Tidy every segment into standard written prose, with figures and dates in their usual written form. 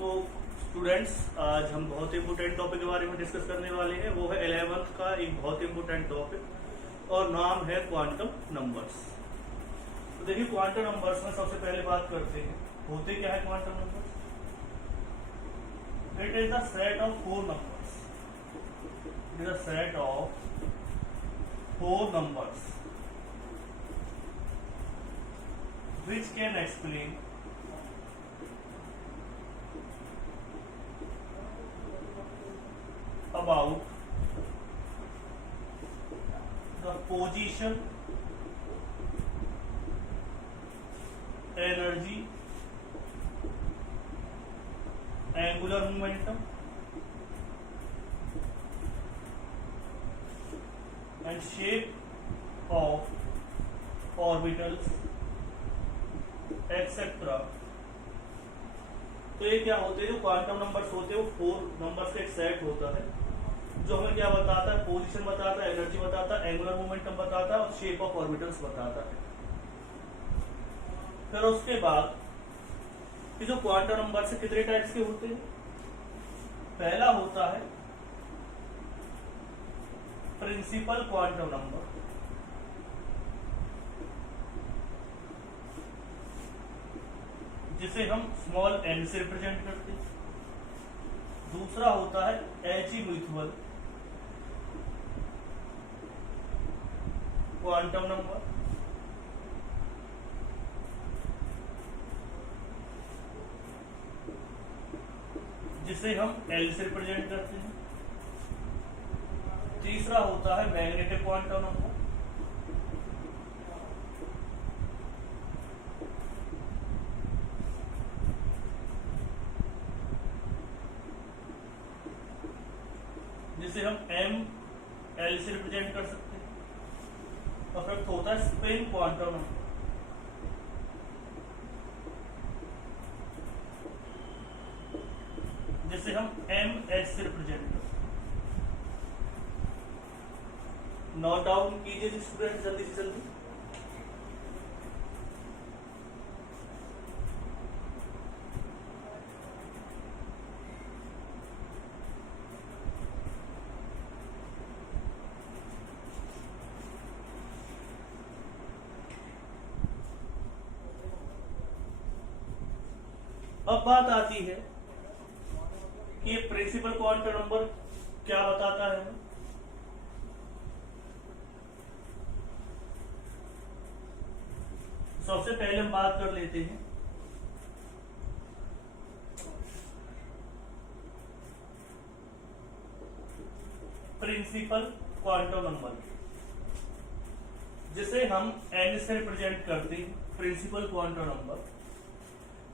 तो स्टूडेंट्स, आज हम बहुत इंपोर्टेंट टॉपिक के बारे में डिस्कस करने वाले हैं। वो है 11th का एक बहुत इंपोर्टेंट टॉपिक और नाम है क्वांटम नंबर्स। तो देखिए, क्वांटम नंबर्स में सबसे पहले बात करते हैं, होते क्या है quantum numbers. It is the set of four numbers. It is the set of four numbers which can explain about the position, energy, angular momentum and shape of orbitals etcetera. तो ये क्या होते हैं, जो क्वांटम नंबर्स होते हैं वो four numbers का एक सेट होता है जो हमें क्या बताता है, पोजीशन बताता है, एनर्जी बताता है, एंगुलर मोमेंटम बताता है और शेप ऑफ ऑर्बिटल्स बताता है। फिर उसके बाद कि जो क्वांटम नंबर्स कितने टाइप्स के होते हैं। पहला होता है प्रिंसिपल क्वांटम नंबर, जिसे हम स्मॉल एन से रिप्रेजेंट करते हैं। दूसरा होता है एजीम्यूथुअल क्वांटम नंबर, जिसे हम एल से रिप्रेजेंट करते हैं। तीसरा होता है मैग्नेटिक क्वांटम नंबर, जिसे हम एम एल से रिप्रेजेंट कर सकते हैं। और फिर होता है स्पिन क्वांटम नंबर, जिसे हम एम एच से रिप्रेजेंट कर सकते हैं। नोट डाउन कीजिए स्टूडेंट जल्दी से जल्दी। अब बात आती है कि ये प्रिंसिपल क्वांटम नंबर क्या बताता है। सबसे पहले हम बात कर लेते हैं प्रिंसिपल क्वांटम नंबर, जिसे हम एन से रिप्रेजेंट करते हैं। प्रिंसिपल क्वांटम नंबर,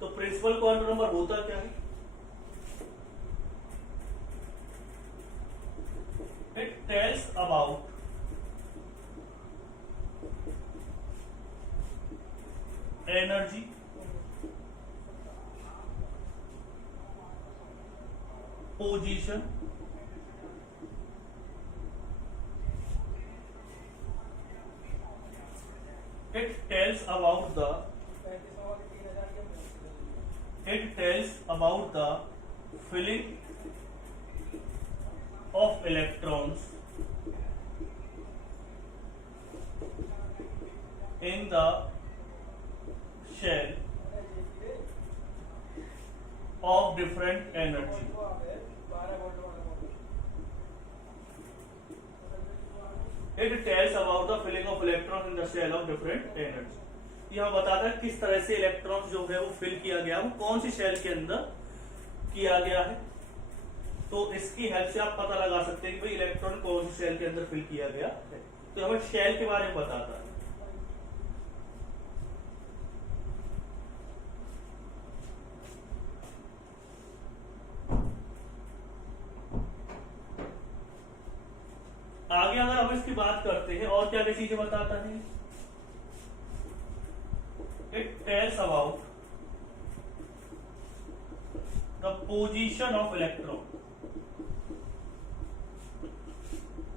तो प्रिंसिपल क्वांटम नंबर होता क्या है। It tells about energy, position, it tells about the filling of electrons in the shell of different energy. It tells about the filling of electrons in the shell of different energy. यह बताता है किस तरह से electron जो है वो fill किया गया, वो कौन सी शेल के अंदर किया गया है। तो इसकी हेल्प से आप पता लगा सकते हैं कि भाई इलेक्ट्रॉन कौन सी शेल के अंदर फिल किया गया है। तो हमें शेल के बारे में बताता है। आगे अगर हम इसकी बात करते हैं और क्या क्या चीजें बताता है। It tells about the position of electron.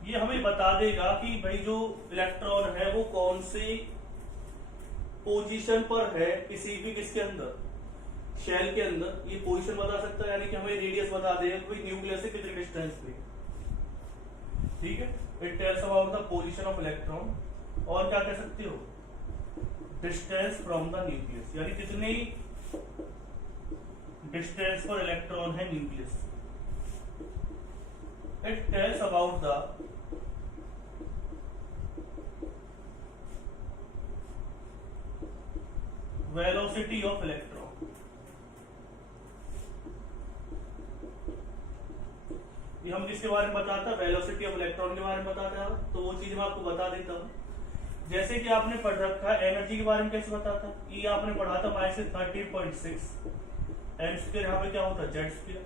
ये हमें बता देगा कि भाई जो इलेक्ट्रॉन है वो कौन सी पोजीशन पर है किसी भी किसके अंदर, शेल के अंदर ये पोजीशन बता सकता है, यानी कि हमें रेडियस बता देगा कि न्यूक्लियस से कितनी डिस्टेंस पे, ठीक है। It tells about the position of electron, और क्या कह सकते हो, डिस्टेंस फ्रॉम द न्यूक्लियस, यानी कितनी डिस्टेंस पर इलेक्ट्रॉन है nucleus. It tells about the velocity of electron, ये हम किसके बारे में बताता है, वेलोसिटी ऑफ इलेक्ट्रॉन के बारे में बताता है। तो वो चीज मैं आपको बता देता हूँ, जैसे कि आपने पढ़ रखा है एनर्जी के बारे में कैसे बताता है, ये आपने पढ़ा था -13.6 एन स्क्वायर, यहाँ पे क्या होता है जेड स्क्वायर।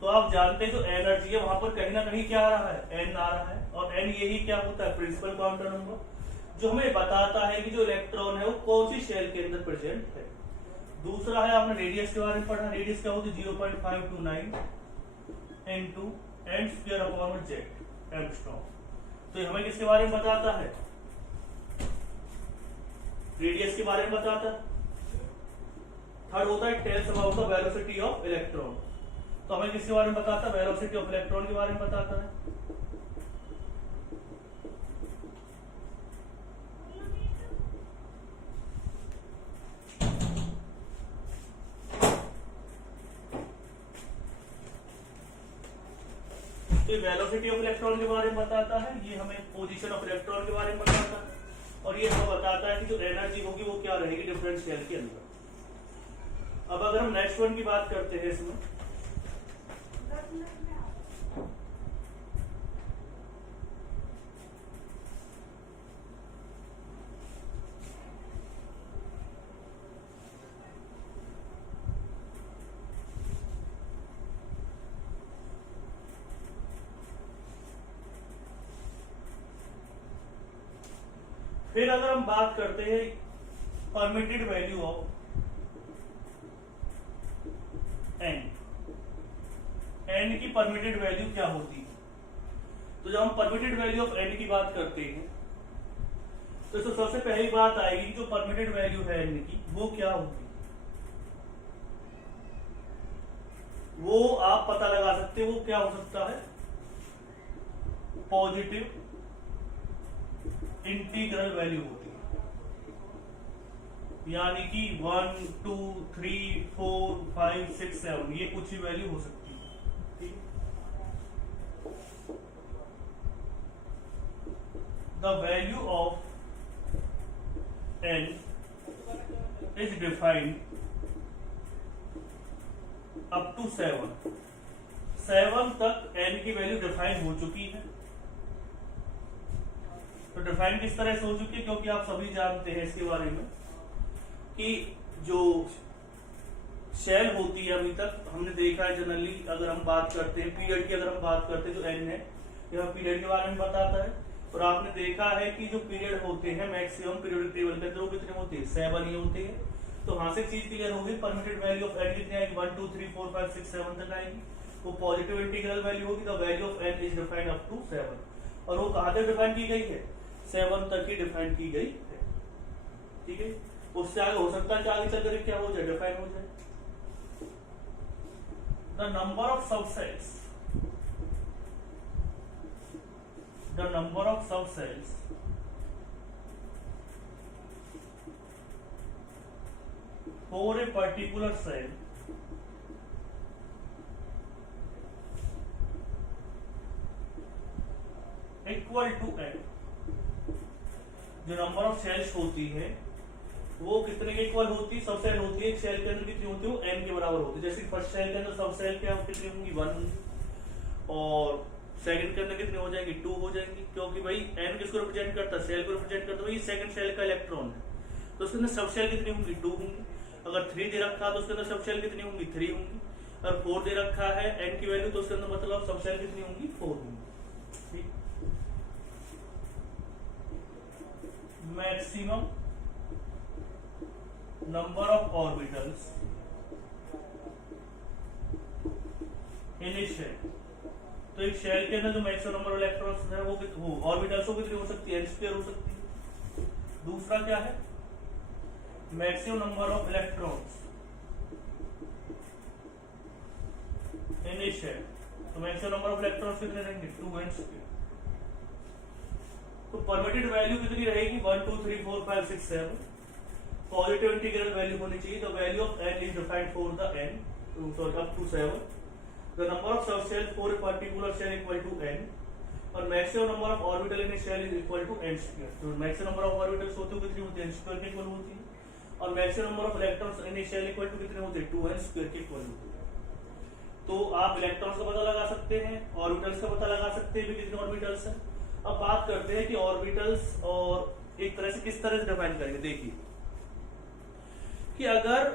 तो आप जानते हैं जो एनर्जी है वहां पर कहीं ना कहीं क्या आ रहा है, एन आ रहा है, और एन यही क्या होता है, प्रिंसिपल क्वांटम नंबर, जो हमें बताता है कि जो इलेक्ट्रॉन है वो कौन सी शेल के अंदर प्रेजेंट है। दूसरा है आपने रेडियस के बारे में पढ़ा, रेडियस क्या होती है 0.529 into n square upon z angstrom. तो ये हमें किसके बारे में बताता है, रेडियस के बारे में बताता है। थर्ड होता है tales about the velocity of electron, तो हमें किसके बारे में बताता है, वेलोसिटी ऑफ इलेक्ट्रॉन के बारे में बताता है। तो वेलोसिटी ऑफ इलेक्ट्रॉन के बारे में बताता है, ये हमें पोजीशन ऑफ इलेक्ट्रॉन के बारे में बताता है, और ये हमें बताता है कि जो एनर्जी होगी वो क्या रहेगी डिफरेंट शेल के अंदर। अब अगर हम नेक्स्ट वन की बात करते हैं इसमें, फिर अगर हम बात करते हैं permitted value of n, n की परमिटेड वैल्यू क्या होती है। तो जब हम परमिटेड वैल्यू ऑफ एन की बात करते हैं तो इसमें सबसे पहली बात आएगी जो परमिटेड वैल्यू है एन की वो क्या होगी, वो आप पता लगा सकते हो, वो क्या हो सकता है, पॉजिटिव इंटीग्रल वैल्यू होती है, यानी कि 1 2 3 4 5 6 7 ये कुछ ही वैल्यू हो सकती है, ठीक। The value of n is defined up to 7 तक n की वैल्यू डिफाइन हो चुकी है। तो डिफाइन किस तरह से हो चुकी है, क्योंकि आप सभी जानते हैं इसके बारे में कि जो शेल होती है अभी तक हमने देखा है जनरली, अगर हम बात करते हैं पीरियड की, अगर हम बात करते हैं जो n है यह पीरियड के बारे में बताता है। और आपने देखा है कि जो पीरियड होते हैं मैक्सिमम पीरियोडिक टेबल के अंदर वो कितने होते हैं, 7 ही होते हैं। तो वहां से चीज क्लियर होगी, परमिटेड वैल्यू ऑफ n कितनी आएगी, 1 2 3 4 5 6 7 तक आएगी। वो पॉजिटिव इंटीग्रल वैल्यू होगी, the value of n is defined up to 7, और वो कहां तक डिफाइन की गई है, 7 तक ही डिफाइन की गई है, ठीक है। उससे आगे हो सकता है कि आगे चलकर क्या हो जाए, डिफाइन हो जाए। The number of subcells, the number of subcells for a particular cell equal to n, जो नंबर ऑफ सेल्स होती है वो कितने के इक्वल होती है, सब सेल होती है एक सेल के अंदर कितनी होती है, वो n के बराबर होती है। जैसे फर्स्ट सेल के अंदर सब सेल क्या कितनी होंगी, 1 होंगी, और सेकंड के अंदर कितने हो जाएंगे, 2 हो जाएंगी, क्योंकि भाई n किसको रिप्रेजेंट करता है, सेल को रिप्रेजेंट करता है, वही सेकंड सेल का इलेक्ट्रॉन है, तो उसके अंदर सब सेल कितनी होंगी, 2 होंगी। अगर 3 दे रखा है तो उसके अंदर सब सेल कितनी होंगी, 3 होंगी। अगर 4 दे रखा है n की वैल्यू तो उसके अंदर मतलब सब सेल कितनी होंगी, 4 होंगी, ठीक। Maximum number of orbitals in a shell, तो एक शेल के अंदर जो मैक्सिमम नंबर ऑफ इलेक्ट्रॉन्स है वो ऑर्बिटल्स को कितनी हो सकती है, n स्क्वायर हो सकती है। दूसरा क्या है, maximum number of electrons maximum number of electrons कितने रहेंगे 2n²। तो परमिटेड वैल्यू कितनी रहेगी 1 2 3 4 5 6 7। पॉजिटिव इंटीग्रल वैल्यू होनी चाहिए। The value of n is defined for the n sorry up to 7। The number of sub shell for a particular shell equal to n और maximum number of orbital in a shell is equal to n²। तो maximum number of orbitals होती है कितनी होती है n² के equal होती है और maximum number of electrons in a shell equal to कितने होते हैं 2n² के इक्वल होते हैं। तो आप इलेक्ट्रॉन्स का पता लगा सकते हैं, ऑर्बिटल्स का पता लगा सकते हैं भी कितने ऑर्बिटल्स हैं। अब बात करते हैं कि ऑर्बिटल्स और एक तरह से किस तरह से डिफाइन करेंगे। देखिए कि अगर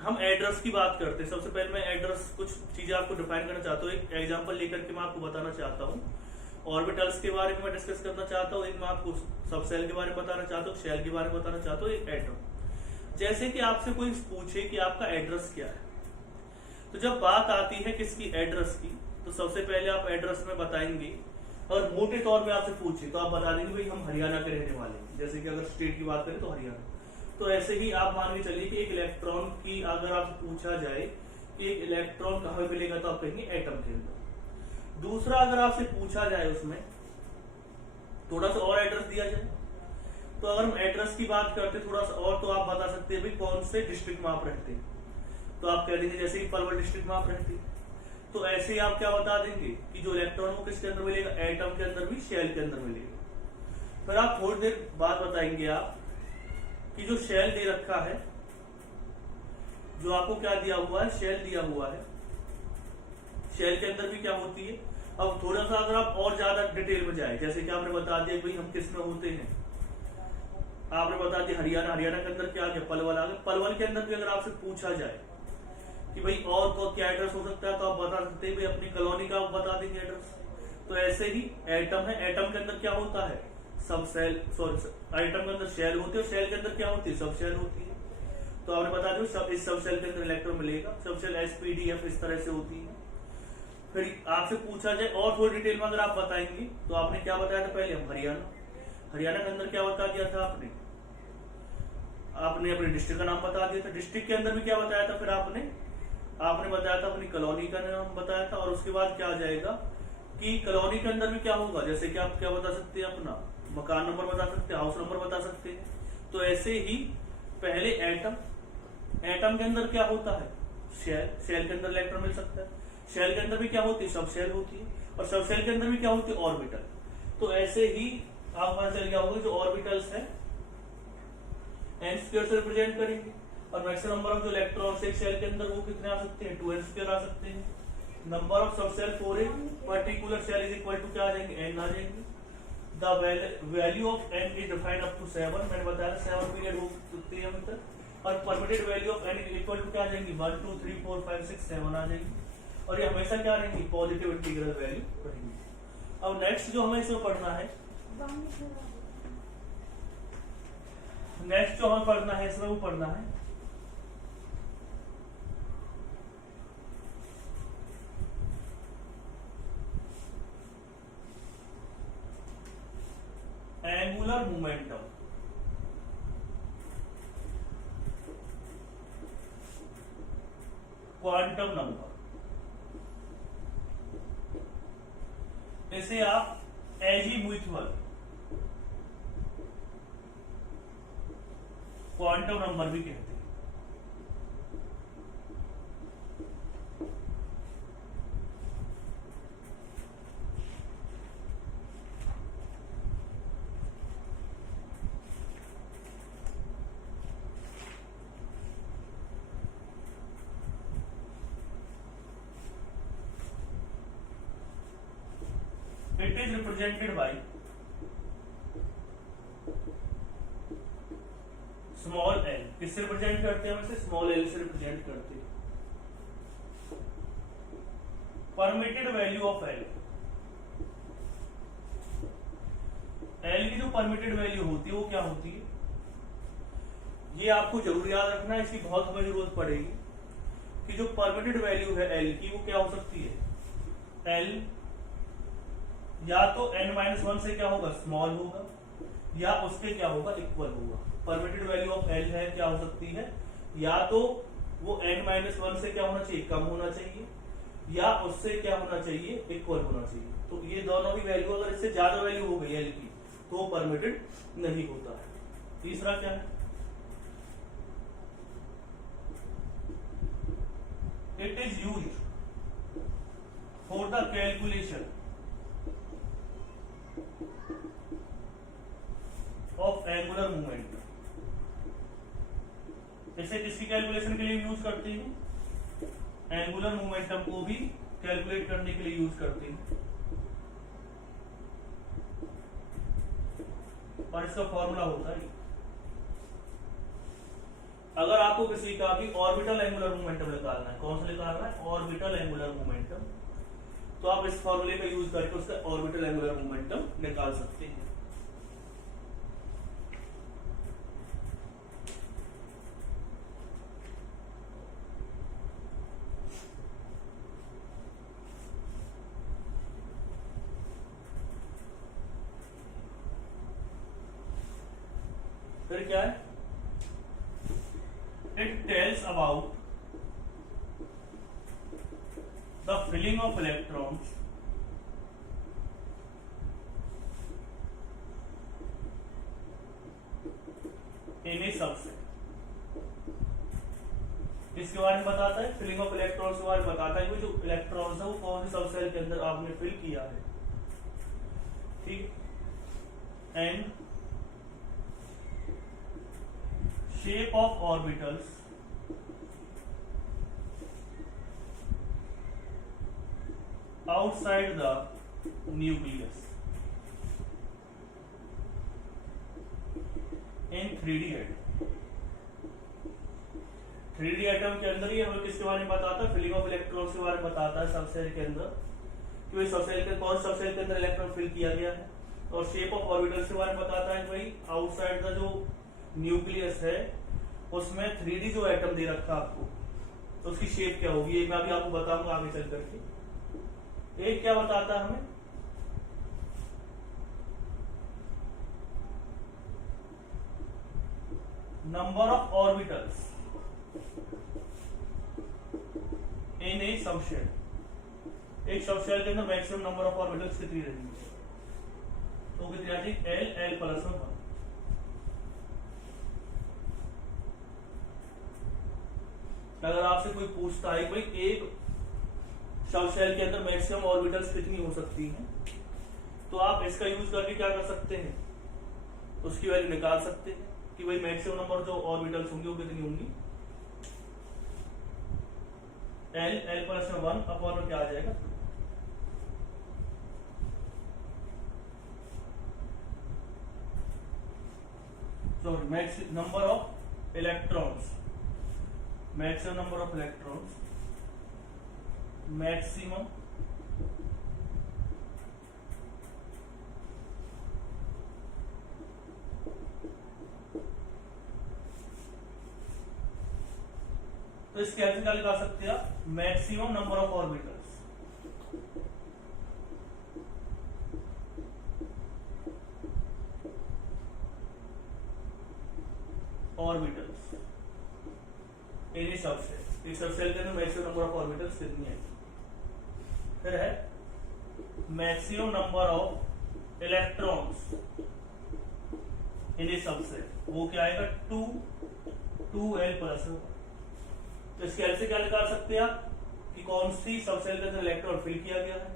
हम एड्रेस की बात करते हैं, सबसे पहले मैं एड्रेस कुछ चीजें आपको डिफाइन करना चाहता हूँ। एक एग्जांपल लेकर के मैं आपको बताना चाहता हूँ। ऑर्बिटल्स के बारे में मैं डिस्कस करना चाहता हूँ, एक मैं आपको सब सेल के बारे में बताना चाहता हूँ, शेल के बारे में बताना चाहता हूँ, एक एटम। जैसे कि आपसे कोई पूछे कि आपका एड्रेस क्या है, तो जब बात आती है किसकी एड्रेस की, तो सबसे पहले आप एड्रेस में बताएंगे और मोटे तौर पे आपसे पूछे तो आप बता देंगे भाई हम हरियाणा के रहने वाले हैं। जैसे कि अगर स्टेट की बात करें तो हरियाणा। तो ऐसे ही आप मान के चलिए कि एक इलेक्ट्रॉन की अगर आपसे पूछा जाए कि एक इलेक्ट्रॉन कहाँ मिलेगा तो आप कहेंगे एटम के अंदर। दूसरा अगर आपसे पूछा जाए उसमें थोड़ा सा और एड्रेस दिया जाए, तो अगर हम एड्रेस की बात करते थोड़ा सा और, तो आप बता सकते हैं भाई कौन से डिस्ट्रिक्ट में आप रहते हैं। तो आप कह देंगे जैसे कि पलवल डिस्ट्रिक्ट में आप रहते हैं। तो ऐसे ही आप क्या बता देंगे कि जो इलेक्ट्रॉन वो किसके अंदर मिलेगा, एटम के अंदर भी, शेल के अंदर मिलेगा। फिर आप थोड़ी देर बाद बताएंगे आप कि जो शेल दे रखा है, जो आपको क्या दिया हुआ है, शेल दिया हुआ है, शेल के अंदर भी क्या होती है। अब थोड़ा सा अगर आप और ज्यादा डिटेल में जाए, जैसे कि आपने बता दिया भाई हम किस में होते हैं, आपने बता दिया हरियाणा, हरियाणा के अंदर क्या आ गया, पलवल आ गया। पलवल के अंदर भी अगर आपसे पूछा जाए कि भाई और को क्या एड्रेस हो सकता है, तो आप बता सकते हैं भाई अपनी कॉलोनी का आप बता देंगे एड्रेस। तो ऐसे ही एटम है, एटम के अंदर क्या होता है, सब सेल, सॉरी एटम के अंदर शेल होती है और शेल के अंदर क्या होती है, सब शेल होती है। तो आपने बता दिया सब, इस सब शेल के अंदर इलेक्ट्रॉन मिलेगा, सब शेल sp,d,f इस तरह से होती है। फिर आपसे पूछा जाए और थोड़ी डिटेल में अगर आप बताएंगे, तो आपने क्या बताया था पहले, हम हरियाणा, हरियाणा के अंदर क्या बता दिया था आपने अपने डिस्ट्रिक्ट का नाम बता दिया था। डिस्ट्रिक्ट के अंदर भी क्या बताया था, फिर आपने बताया था अपनी कॉलोनी का नाम बताया था। और उसके बाद क्या आ जाएगा कि कॉलोनी के अंदर भी क्या होगा, जैसे कि आप क्या बता सकते हैं, अपना मकान नंबर बता सकते हैं, हाउस नंबर बता सकते हैं। तो ऐसे ही पहले एटम, एटम के अंदर क्या होता है, शेल, शेल के अंदर इलेक्ट्रॉन मिल सकता है। शेल के अंदर भी क्या होती है, सब शेल होती है और सब शेल के अंदर भी क्या होती है, ऑर्बिटल। तो ऐसे ही आप पता चल गया होगा जो ऑर्बिटल्स है n² से रिप्रेजेंट करेंगे और मैक्सिमम नंबर ऑफ जो इलेक्ट्रॉन्स एक शेल के अंदर वो कितने आ सकते हैं, 2n² आ सकते हैं। Number of sub shell for a particular shell is equal to क्या आ जाएंगे, n आ जाएंगे। The value of n is defined up to 7, मैंने बताया 7 पीरियड हो सकते हैं अभी तक। और permitted value of n is equal to क्या आ जाएंगी, 1 2 3 4 5 6 7 आ जाएंगी। और ये हमेशा क्या रहेंगी, पॉजिटिव इंटीग्रल वैल्यू रहेंगी। अब नेक्स्ट जो हमें इसमें पढ़ना है, नेक्स्ट जो हमें पढ़ना है इसमें वो पढ़ना है एंगुलर मोमेंटम। क्वांटम नंबर, इसे आप एजीमुथुअल क्वांटम नंबर भी कहते हैं। It is represented by small L. किससे रिप्रेजेंट करते हैं हम इसे, स्मॉल एल से रिप्रेजेंट करते हैं। Permitted value of L, L की जो परमिटेड वैल्यू होती है वो क्या होती है, ये आपको जरूर याद रखना है, इसकी बहुत हमें जरूरत पड़ेगी कि जो परमिटेड वैल्यू है एल की वो क्या हो सकती है, एल या तो n-1 से क्या होगा, स्मॉल होगा, या उसके क्या होगा, इक्वल होगा। परमिटेड वैल्यू ऑफ एल है क्या हो सकती है, या तो वो n-1 से क्या होना चाहिए, कम होना चाहिए, या उससे क्या होना चाहिए, इक्वल होना चाहिए। तो ये दोनों भी वैल्यू अगर इससे ज्यादा वैल्यू हो गई एल की तो परमिटेड नहीं होता है। तीसरा क्या है, it is used for the calculation of angular moment. इसे किसकी कैलकुलेशन के लिए यूज करते हैं, एंगुलर मोमेंटम को भी कैलकुलेट करने के लिए यूज करते हैं। और इसका फॉर्मूला होता है, अगर आपको किसी का भी ऑर्बिटल एंगुलर मोमेंटम निकालना है, कौन सा निकालना है, ऑर्बिटल एंगुलर मोमेंटम, तो आप इस फॉर्मूले का यूज करके उसका ऑर्बिटल एंगुलर मोमेंटम निकाल सकते हैं। फिर क्या है, it tells about the filling of electrons in a subset. इसके बारे में बताता है, फिलिंग ऑफ इलेक्ट्रॉन्स के बारे में बताता है कि जो इलेक्ट्रॉन्स है वो कौन से सबसेल के अंदर आपने फिल किया है, ठीक। And shape of orbitals outside the nucleus in 3D atom। 3D atom के अंदर ही हमें किसके बारे में बताता है, फिलिंग ऑफ इलेक्ट्रॉन्स के बारे में बताता है सबसेल के अंदर, कि भाई सबसेल के कौन सबसेल के अंदर इलेक्ट्रॉन फिल किया गया है। और शेप ऑफ ऑर्बिटल्स के बारे में बताता है कि भाई आउटसाइड का जो न्यूक्लियस है उसमें 3D जो एटम दे रखा आपको, तो उसकी शेप क्या होगी, ये मैं अभी आपको बताऊंगा आगे चल करके। एक क्या बताता है हमें, number of orbitals in A subshell. एक सबशेल के अंदर मैक्सिमम नंबर ऑफ ऑर्बिटल्स कितनी रहेंगी, तो कितनी आ जाएगी, एल एल प्लस 1। अगर आपसे कोई पूछता है भाई एक सबशेल के अंदर मैक्सिमम ऑर्बिटल्स कितनी हो सकती हैं, तो आप इसका यूज करके क्या कर सकते हैं, उसकी वैल्यू निकाल सकते हैं कि भाई मैक्सिमम नंबर जो ऑर्बिटल्स होंगी वो कितनी होंगी, एल एल प्लस 1 अपॉन में क्या आ जाएगा, sorry maximum number of electrons, maximum number of electrons, maximum तो इसके कैसे क्या निकाल सकते हैं आप, maximum number of orbitals, orbitals in subshell. इस सबसेल के अंदर मैक्सिमम नंबर ऑफ ऑर्बिटल्स कितनी है। फिर है maximum number of electrons in a subset, वो क्या आएगा 2l प्लस। तो इस कैल से क्या निकाल सकते हैं आप कि कौन सी सबसेल के अंदर इलेक्ट्रॉन फिल किया गया है,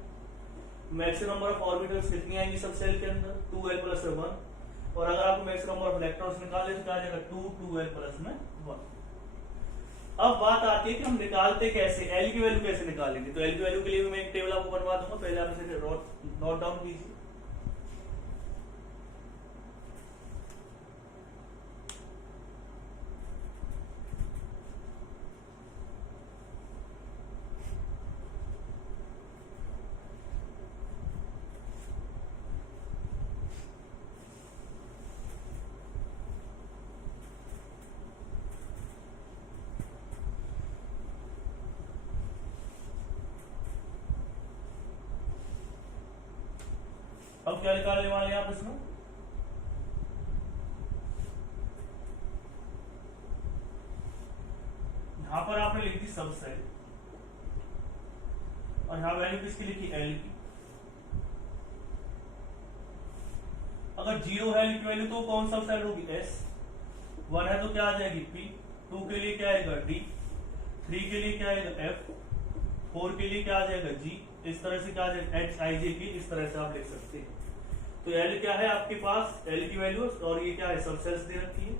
मैक्सिमम नंबर ऑफ ऑर्बिटल्स कितनी आएंगी सबसेल के अंदर 2l प्लस 1। और अगर आपको मैक्सिमम नंबर ऑफ इलेक्ट्रॉन्स निकाले तो क्या आ जाएगा 2l प्लस में 1। अब बात आती है कि हम निकालते कैसे, एल की वैल्यू कैसे निकालेंगे। तो एल की वैल्यू के लिए मैं एक टेबल आपको बनवा दूंगा, पहले आप इसे नोट डाउन कीजिए। अब क्या निकालने वाले हैं आप इसमें, यहां पर आपने लिख दी सबसेल, और यहाँ वैल्यू किसकी लिखी, एल की। अगर 0 है एल की वैल्यू तो कौन सा सेल होगी, एस। 1 है तो क्या आ जाएगी, पी। 2 के लिए क्या आएगा, डी। 3 के लिए क्या आएगा, एफ। 4 के लिए क्या आ जाएगा, जी। इस तरह से क्या आ जाएगा, एच आई जे की। इस तरह से आप लिख सकते हैं। तो एल क्या है आपके पास, एल की वैल्यू, और ये क्या है, सब सेल्स दे रखी है।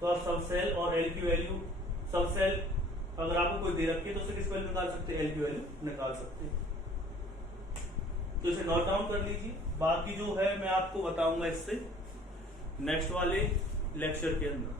तो आप सब सेल और एल की वैल्यू, सब सेल अगर आपको कोई दे रखी है तो उसे किस वैल्यू निकाल सकते हैं, एल की वैल्यू निकाल सकते हैं। तो इसे नोट डाउन कर लीजिए। बाकी जो है मैं आपको बताऊंगा इससे नेक्स्ट वाले लेक्चर के अंदर।